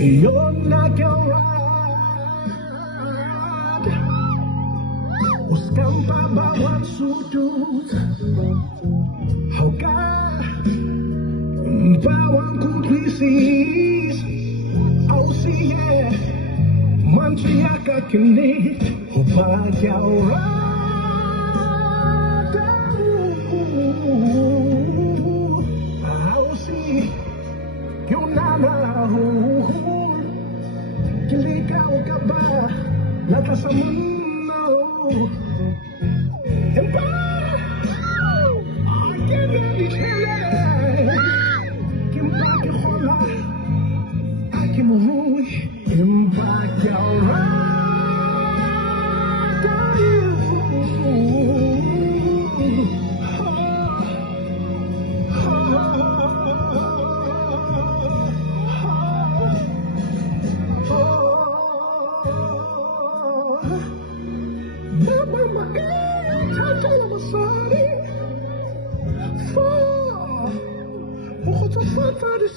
You're not gonna ride. Uskampa bawa sudut. Hoka bawang kudrisis. Oh see yeah. Mantri akakinit. Hubagyaw rada. Oh see. Yung nanahu. Kiligaw ka ba? Lata sa mundo. And I can't really tell. Kimbaki hola. Akimuhui. Kimbaki alright. Sorry for